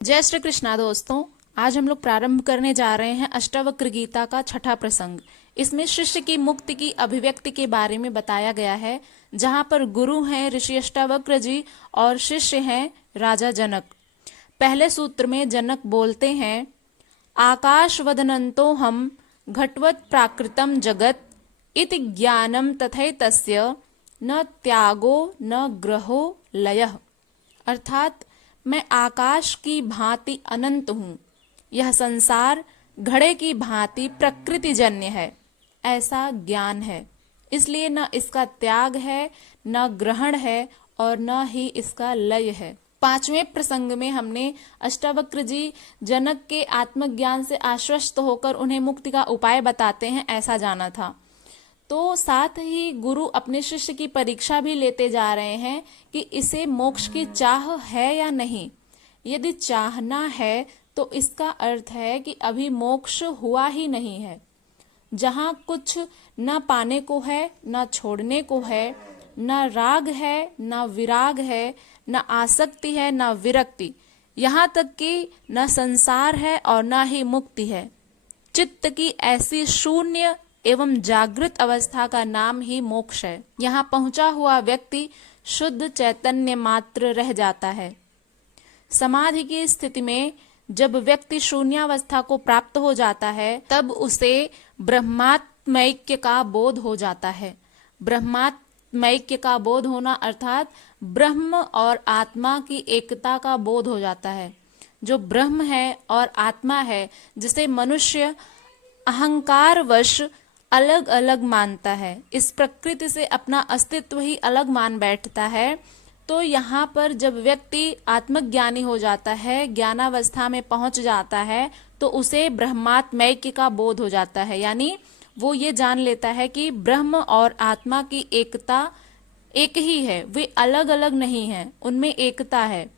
जय श्री कृष्णा दोस्तों। आज हम लोग प्रारंभ करने जा रहे हैं अष्टावक्र गीता का छठा प्रसंग। इसमें शिष्य की मुक्ति की अभिव्यक्ति के बारे में बताया गया है, जहां पर गुरु हैं ऋषि अष्टावक्र जी और शिष्य हैं राजा जनक। पहले सूत्र में जनक बोलते हैं, आकाश वदनंतो हम घटवत प्राकृतम जगत इति ज्ञानम तथैतस्य न त्यागो न ग्रहो लयः। अर्थात मैं आकाश की भांति अनंत हूँ, यह संसार घड़े की भांति प्रकृतिजन्य है, ऐसा ज्ञान है। इसलिए न इसका त्याग है, न ग्रहण है और न ही इसका लय है। पांचवें प्रसंग में हमने अष्टावक्र जी जनक के आत्मज्ञान से आश्वस्त होकर उन्हें मुक्ति का उपाय बताते हैं, ऐसा जाना था। तो साथ ही गुरु अपने शिष्य की परीक्षा भी लेते जा रहे हैं कि इसे मोक्ष की चाह है या नहीं। यदि चाहना है तो इसका अर्थ है कि अभी मोक्ष हुआ ही नहीं है। जहां कुछ न पाने को है, न छोड़ने को है, न राग है, न विराग है, न आसक्ति है, न विरक्ति, यहाँ तक कि न संसार है और न ही मुक्ति है। चित्त की ऐसी शून्य एवं जागृत अवस्था का नाम ही मोक्ष है। यहाँ पहुंचा हुआ व्यक्ति शुद्ध चैतन्य मात्र रह जाता है। समाधि की स्थिति में जब व्यक्ति शून्यावस्था को प्राप्त हो जाता है, तब उसे ब्रह्मात्मैक्य का बोध हो जाता है। ब्रह्मात्मैक्य का बोध होना अर्थात ब्रह्म और आत्मा की एकता का बोध हो जाता है। जो ब्रह्म है और आत्मा है, जिसे मनुष्य अहंकारवश अलग अलग मानता है, इस प्रकृति से अपना अस्तित्व ही अलग मान बैठता है। तो यहाँ पर जब व्यक्ति आत्मज्ञानी हो जाता है, ज्ञानावस्था में पहुंच जाता है, तो उसे ब्रह्मात्मैक्य का बोध हो जाता है। यानी वो ये जान लेता है कि ब्रह्म और आत्मा की एकता एक ही है, वे अलग अलग नहीं है, उनमें एकता है।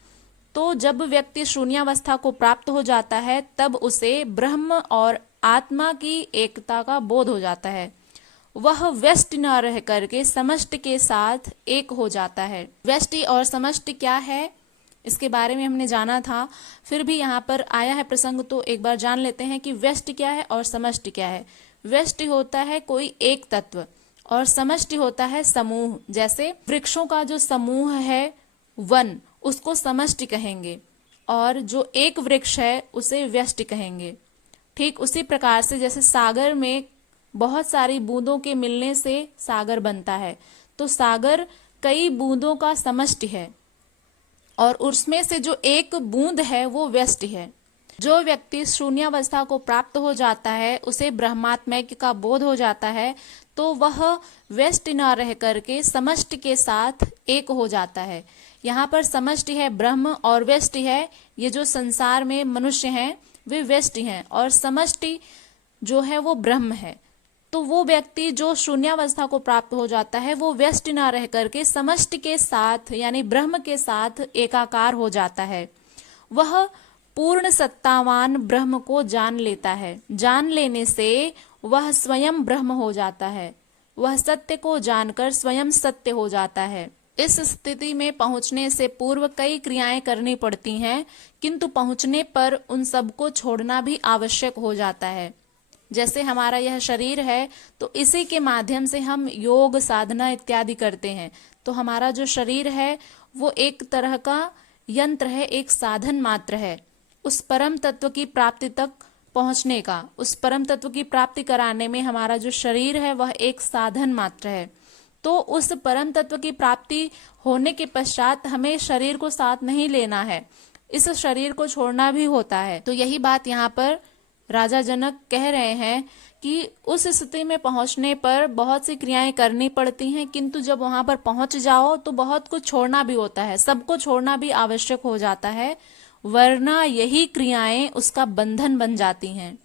तो जब व्यक्ति शून्यावस्था को प्राप्त हो जाता है, तब उसे ब्रह्म और आत्मा की एकता का बोध हो जाता है। वह व्यष्टि न रह करके समष्टि के साथ एक हो जाता है। व्यष्टि और समष्टि क्या है, इसके बारे में हमने जाना था, फिर भी यहाँ पर आया है प्रसंग, तो एक बार जान लेते हैं कि व्यष्टि क्या है और समष्टि क्या है। व्यष्टि होता है कोई एक तत्व और समष्टि होता है समूह। जैसे वृक्षों का जो समूह है वन, उसको समष्टि कहेंगे, और जो एक वृक्ष है उसे व्यष्टि कहेंगे। ठीक उसी प्रकार से जैसे सागर में बहुत सारी बूंदों के मिलने से सागर बनता है, तो सागर कई बूंदों का समष्टि है और उसमें से जो एक बूंद है वो व्यष्टि है। जो व्यक्ति शून्यावस्था को प्राप्त हो जाता है, उसे ब्रह्मात्मैक्य का बोध हो जाता है, तो वह व्यष्टि न रह करके समष्टि के साथ एक हो जाता है। यहाँ पर समष्टि है ब्रह्म और व्यष्टि है ये जो संसार में मनुष्य हैं, वे व्यष्टि हैं, और समष्टि जो है वो ब्रह्म है। तो वो व्यक्ति जो शून्यावस्था को प्राप्त हो जाता है, वो व्यष्टि ना रह करके समष्टि के साथ यानी ब्रह्म के साथ एकाकार हो जाता है। वह पूर्ण सत्तावान ब्रह्म को जान लेता है। जान लेने से वह स्वयं ब्रह्म हो जाता है। वह सत्य को जानकर स्वयं सत्य हो जाता है। इस स्थिति में पहुंचने से पूर्व कई क्रियाएं करनी पड़ती हैं, किंतु पहुंचने पर उन सबको छोड़ना भी आवश्यक हो जाता है। जैसे हमारा यह शरीर है, तो इसी के माध्यम से हम योग साधना इत्यादि करते हैं। तो हमारा जो शरीर है वो एक तरह का यंत्र है, एक साधन मात्र है उस परम तत्व की प्राप्ति तक पहुंचने का। उस परम तत्व की प्राप्ति कराने में हमारा जो शरीर है वह एक साधन मात्र है। तो उस परम तत्व की प्राप्ति होने के पश्चात हमें शरीर को साथ नहीं लेना है, इस शरीर को छोड़ना भी होता है। तो यही बात यहाँ पर राजा जनक कह रहे हैं कि उस स्थिति में पहुंचने पर बहुत सी क्रियाएं करनी पड़ती हैं, किंतु जब वहां पर पहुंच जाओ तो बहुत कुछ छोड़ना भी होता है, सबको छोड़ना भी आवश्यक हो जाता है, वरना यही क्रियाएं उसका बंधन बन जाती हैं।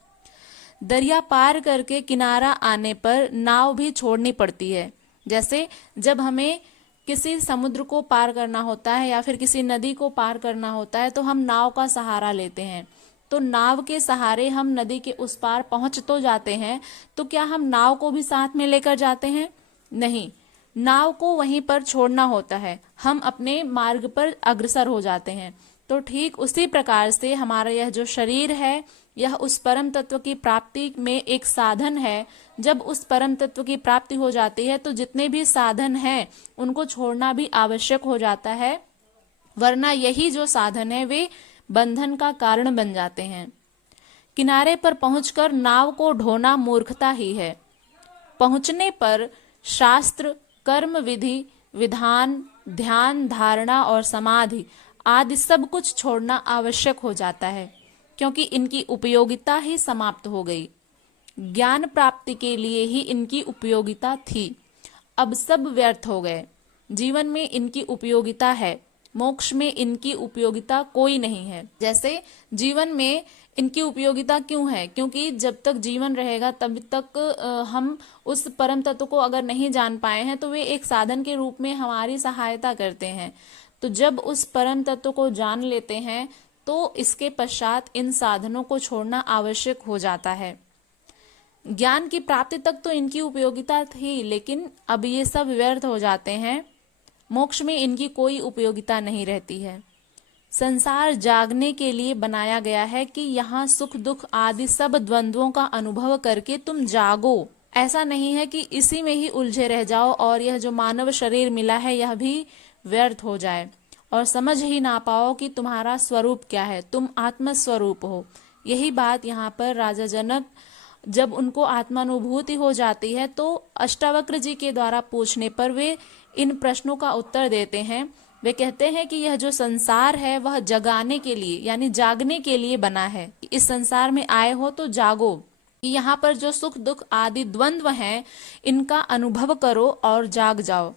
दरिया पार करके किनारा आने पर नाव भी छोड़नी पड़ती है। जैसे जब हमें किसी समुद्र को पार करना होता है या फिर किसी नदी को पार करना होता है, तो हम नाव का सहारा लेते हैं। तो नाव के सहारे हम नदी के उस पार पहुंच तो जाते हैं, तो क्या हम नाव को भी साथ में लेकर जाते हैं? नहीं, नाव को वहीं पर छोड़ना होता है, हम अपने मार्ग पर अग्रसर हो जाते हैं। तो ठीक उसी प्रकार से हमारा यह जो शरीर है, यह उस परम तत्व की प्राप्ति में एक साधन है। जब उस परम तत्व की प्राप्ति हो जाती है तो जितने भी साधन हैं उनको छोड़ना भी आवश्यक हो जाता है, वरना यही जो साधन है वे बंधन का कारण बन जाते हैं। किनारे पर पहुंचकर नाव को ढोना मूर्खता ही है। पहुंचने पर शास्त्र, कर्म विधि, विधान, ध्यान, धारणा और समाधि आदि सब कुछ छोड़ना आवश्यक हो जाता है, क्योंकि इनकी उपयोगिता ही समाप्त हो गई। ज्ञान प्राप्ति के लिए ही इनकी उपयोगिता थी, अब सब व्यर्थ हो गए। जीवन में इनकी उपयोगिता है, मोक्ष में इनकी उपयोगिता कोई नहीं है। जैसे जीवन में इनकी उपयोगिता क्यों है? क्योंकि जब तक जीवन रहेगा तब तक हम उस परम तत्व को अगर नहीं जान पाए हैं तो वे एक साधन के रूप में हमारी सहायता करते हैं। तो जब उस परम तत्व को जान लेते हैं तो इसके पश्चात इन साधनों को छोड़ना आवश्यक हो जाता है। ज्ञान की प्राप्ति तक तो इनकी उपयोगिता थी, लेकिन अब ये सब व्यर्थ हो जाते हैं। मोक्ष में इनकी कोई उपयोगिता नहीं रहती है। संसार जागने के लिए बनाया गया है कि यहाँ सुख दुख आदि सब द्वंद्वों का अनुभव करके तुम जागो। ऐसा नहीं है कि इसी में ही उलझे रह जाओ और यह जो मानव शरीर मिला है यह भी व्यर्थ हो जाए और समझ ही ना पाओ कि तुम्हारा स्वरूप क्या है, तुम आत्म स्वरूप हो। यही बात यहाँ पर राजा जनक, जब उनको आत्मानुभूति हो जाती है तो अष्टावक्र जी के द्वारा पूछने पर वे इन प्रश्नों का उत्तर देते हैं। वे कहते हैं कि यह जो संसार है वह जगाने के लिए यानी जागने के लिए बना है। इस संसार में आए हो तो जागो, कि यहाँ पर जो सुख दुख आदि द्वंद्व हैं इनका अनुभव करो और जाग जाओ।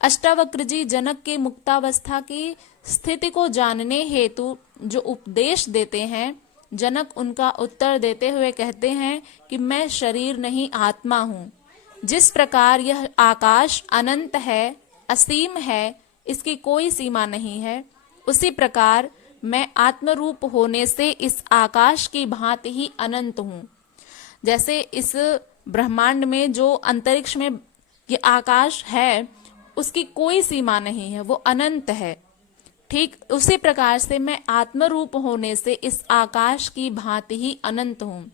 अष्टावक्र जी जनक के मुक्तावस्था की स्थिति को जानने हेतु जो उपदेश देते हैं, जनक उनका उत्तर देते हुए कहते हैं कि मैं शरीर नहीं आत्मा हूँ। जिस प्रकार यह आकाश अनंत है, असीम है, इसकी कोई सीमा नहीं है, उसी प्रकार मैं आत्मरूप होने से इस आकाश की भांति ही अनंत हूँ। जैसे इस ब्रह्मांड में जो अंतरिक्ष में ये आकाश है उसकी कोई सीमा नहीं है, वो अनंत है। ठीक उसी प्रकार से मैं आत्मरूप होने से इस आकाश की भांति ही अनंत हूँ।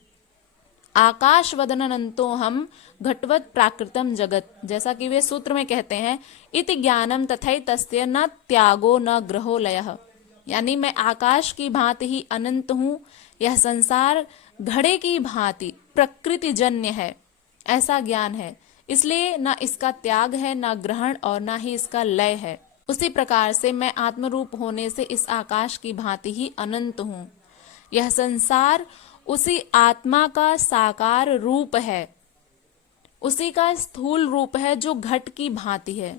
आकाश वदन अनंतो हम घटवत प्राकृतम जगत, जैसा कि वे सूत्र में कहते हैं, इति ज्ञानम तथैतस्य न त्यागो न ग्रहो लयः। यानी मैं आकाश की भांति ही अनंत हूँ, यह संसार घड़े की भांति प्रकृति जन्य है, ऐसा ज्ञान है। इसलिए न इसका त्याग है, न ग्रहण और न ही इसका लय है। उसी प्रकार से मैं आत्मरूप होने से इस आकाश की भांति ही अनंत हूँ। यह संसार उसी आत्मा का साकार रूप है, उसी का स्थूल रूप है जो घट की भांति है।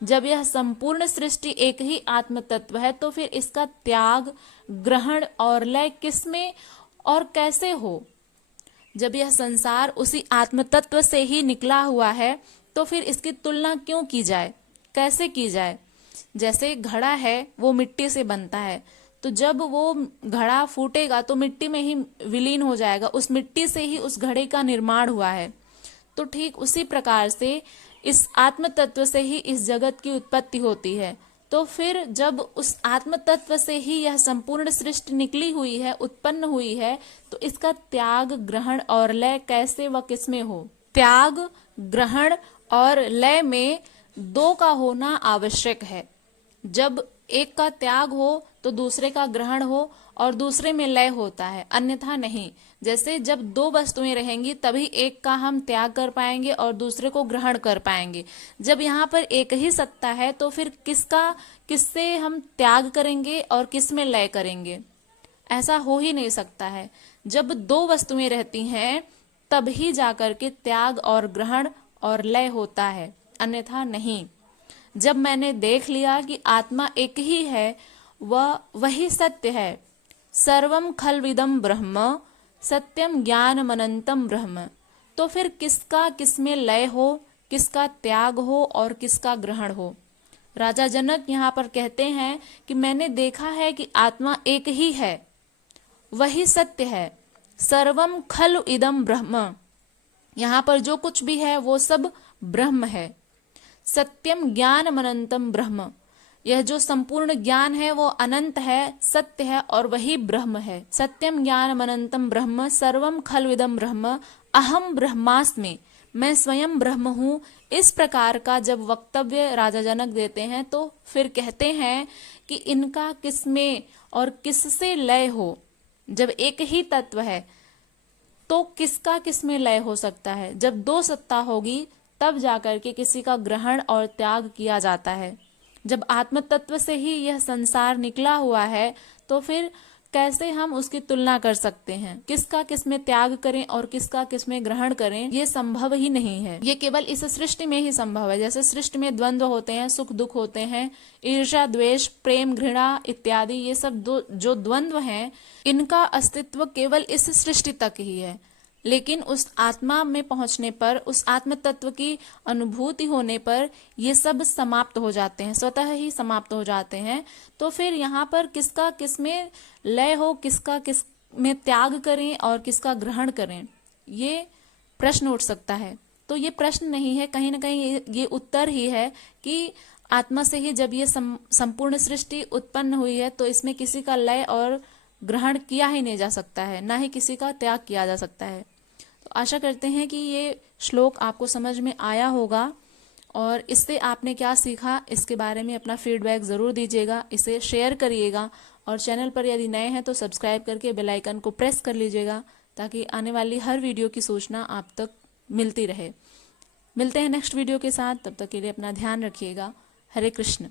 जब यह संपूर्ण सृष्टि एक ही आत्म तत्व है तो फिर इसका त्याग, ग्रहण और लय किसमें और कैसे हो? जब यह संसार उसी आत्म तत्व से ही निकला हुआ है तो फिर इसकी तुलना क्यों की जाए, कैसे की जाए? जैसे घड़ा है वो मिट्टी से बनता है, तो जब वो घड़ा फूटेगा तो मिट्टी में ही विलीन हो जाएगा, उस मिट्टी से ही उस घड़े का निर्माण हुआ है। तो ठीक उसी प्रकार से इस आत्म तत्व से ही इस जगत की उत्पत्ति होती है। तो फिर जब उस आत्म तत्व से ही यह संपूर्ण सृष्टि निकली हुई है, उत्पन्न हुई है, तो इसका त्याग, ग्रहण और लय कैसे व किसमें हो? त्याग, ग्रहण और लय में दो का होना आवश्यक है। जब एक का त्याग हो तो दूसरे का ग्रहण हो और दूसरे में लय होता है, अन्यथा नहीं। जैसे जब दो वस्तुएं रहेंगी तभी एक का हम त्याग कर पाएंगे और दूसरे को ग्रहण कर पाएंगे। जब यहाँ पर एक ही सत्ता है तो फिर किससे हम त्याग करेंगे और किस में लय करेंगे? ऐसा हो ही नहीं सकता है। जब दो वस्तुएं रहती हैं तब ही जाकर के त्याग और ग्रहण और लय होता है, अन्यथा नहीं। जब मैंने देख लिया कि आत्मा एक ही है, वही सत्य है, सर्वम खलविदम ब्रह्म सत्यम ज्ञानमनंतम ब्रह्म, तो फिर किसका किसमें लय हो, किसका त्याग हो और किसका ग्रहण हो? राजा जनक यहाँ पर कहते हैं कि मैंने देखा है कि आत्मा एक ही है, वही सत्य है, सर्वम खलु इदम ब्रह्म, यहाँ पर जो कुछ भी है वो सब ब्रह्म है। सत्यम ज्ञानमनंतम ब्रह्म, यह जो संपूर्ण ज्ञान है वो अनंत है, सत्य है और वही ब्रह्म है। सत्यम ज्ञानम अनंतम ब्रह्म सर्वम खल्विदम ब्रह्म अहम ब्रह्मास्मि, मैं स्वयं ब्रह्म हूँ। इस प्रकार का जब वक्तव्य राजा जनक देते हैं तो फिर कहते हैं कि इनका किसमें और किससे लय हो। जब एक ही तत्व है तो किसका किसमें लय हो सकता है। जब दो सत्ता होगी तब जाकर के किसी का ग्रहण और त्याग किया जाता है। जब आत्म तत्व से ही यह संसार निकला हुआ है तो फिर कैसे हम उसकी तुलना कर सकते हैं। किसका किसमें त्याग करें और किसका किसमें ग्रहण करें, ये संभव ही नहीं है। ये केवल इस सृष्टि में ही संभव है। जैसे सृष्टि में द्वंद्व होते हैं, सुख दुख होते हैं, ईर्ष्या द्वेष प्रेम घृणा इत्यादि, ये सब जो द्वंद्व हैं इनका अस्तित्व केवल इस सृष्टि तक ही है। लेकिन उस आत्मा में पहुंचने पर, उस आत्म तत्व की अनुभूति होने पर ये सब समाप्त हो जाते हैं, स्वतः ही समाप्त हो जाते हैं। तो फिर यहाँ पर किसका किसमें लय हो, किसका किस में त्याग करें और किसका ग्रहण करें, ये प्रश्न उठ सकता है। तो ये प्रश्न नहीं है, कहीं ना कहीं ये उत्तर ही है कि आत्मा से ही जब ये संपूर्ण सृष्टि उत्पन्न हुई है तो इसमें किसी का लय और ग्रहण किया ही नहीं जा सकता है, ना ही किसी का त्याग किया जा सकता है। तो आशा करते हैं कि ये श्लोक आपको समझ में आया होगा और इससे आपने क्या सीखा इसके बारे में अपना फीडबैक ज़रूर दीजिएगा। इसे शेयर करिएगा और चैनल पर यदि नए हैं तो सब्सक्राइब करके बेल आइकन को प्रेस कर लीजिएगा ताकि आने वाली हर वीडियो की सूचना आप तक मिलती रहे। मिलते हैं नेक्स्ट वीडियो के साथ, तब तक के लिए अपना ध्यान रखिएगा। हरे कृष्ण।